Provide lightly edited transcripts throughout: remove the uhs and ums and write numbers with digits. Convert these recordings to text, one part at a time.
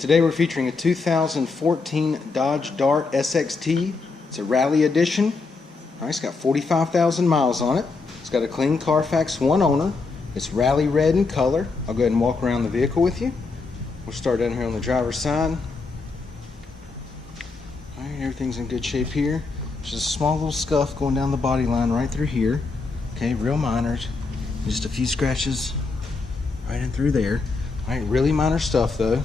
Today we're featuring a 2014 Dodge Dart SXT. It's a rally edition. All right, it's got 45,000 miles on it. It's got a clean Carfax, one owner. It's rally red in color. I'll go ahead and walk around the vehicle with you. We'll start down here on the driver's side. All right, everything's in good shape here. There's just a small little scuff going down the body line right through here. Okay, real minor. Just a few scratches right in through there. All right, really minor stuff though.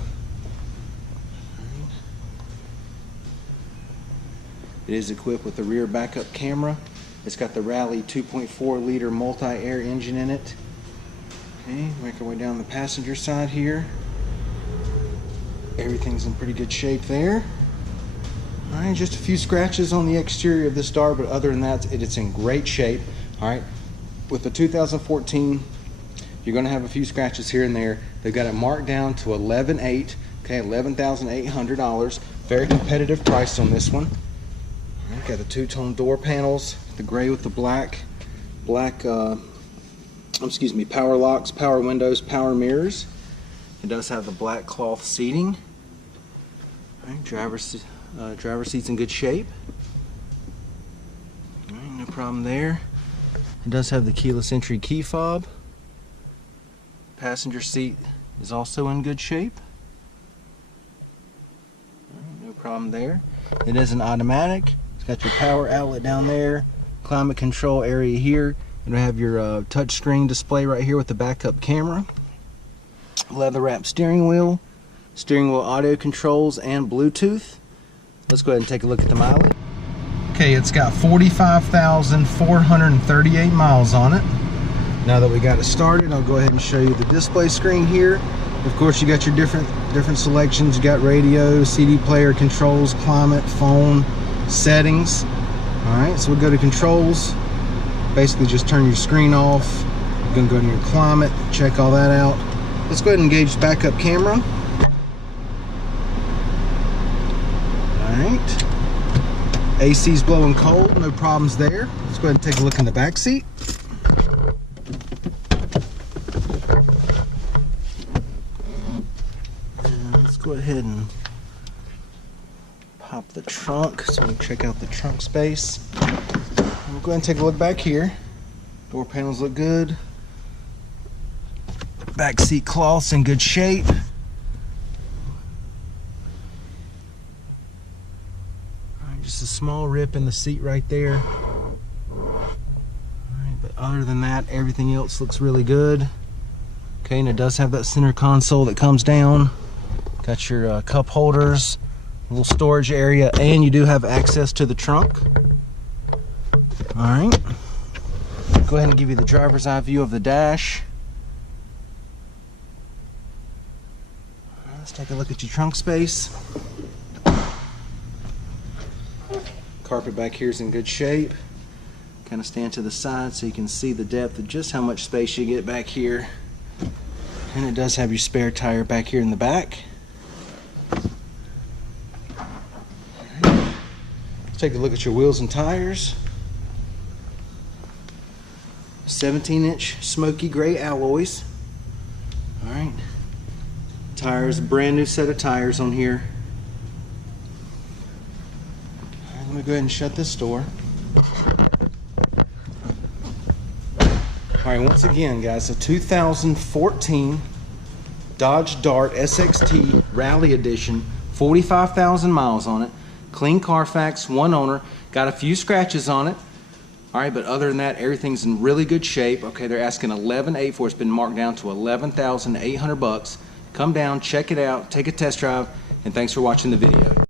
It is equipped with a rear backup camera. It's got the Rally 2.4 liter multi-air engine in it. Okay, make our way down the passenger side here. Everything's in pretty good shape there. All right, just a few scratches on the exterior of this Dart, but other than that, it's in great shape. All right, with the 2014, you're going to have a few scratches here and there. They've got it marked down to $11,800, okay, $11,800. Very competitive price on this one. Got the two-tone door panels, the gray with the black, power locks, power windows, power mirrors. It does have the black cloth seating. All right, driver seat's in good shape. All right, no problem there. It does have the keyless entry key fob. Passenger seat is also in good shape. All right, no problem there. It is an automatic. Got your power outlet down there, climate control area here. You have your touch screen display right here with the backup camera. Leather wrapped steering wheel audio controls, and Bluetooth. Let's go ahead and take a look at the mileage. Okay, it's got 45,438 miles on it. Now that we got it started, I'll go ahead and show you the display screen here. Of course, you got your different selections. You got radio, CD player controls, climate, phone, settings. Alright, so we'll go to controls. Basically just turn your screen off. You're going to go to your climate, check all that out. Let's go ahead and engage backup camera. Alright, AC's blowing cold, no problems there. Let's go ahead and take a look in the back seat. And let's go ahead and pop the trunk so we can check out the trunk space. We'll go ahead and take a look back here. Door panels look good. Back seat cloth's in good shape. Alright, just a small rip in the seat right there. Alright, but other than that, everything else looks really good. Okay, and it does have that center console that comes down. Got your cup holders, a little storage area, and you do have access to the trunk. All right, go ahead and give you the driver's eye view of the dash. Let's take a look at your trunk space. Carpet back here is in good shape. Kind of stand to the side so you can see the depth of just how much space you get back here. And it does have your spare tire back here in the back. Take a look at your wheels and tires. 17-inch smoky gray alloys. All right, tires, brand new set of tires on here. All right, let me go ahead and shut this door. All right, once again, guys, a 2014 Dodge Dart SXT Rally Edition, 45,000 miles on it. Clean Carfax, one owner, got a few scratches on it. All right, but other than that, everything's in really good shape. Okay, they're asking $11,800 for it. It's been marked down to $11,800. Come down, check it out, take a test drive, and thanks for watching the video.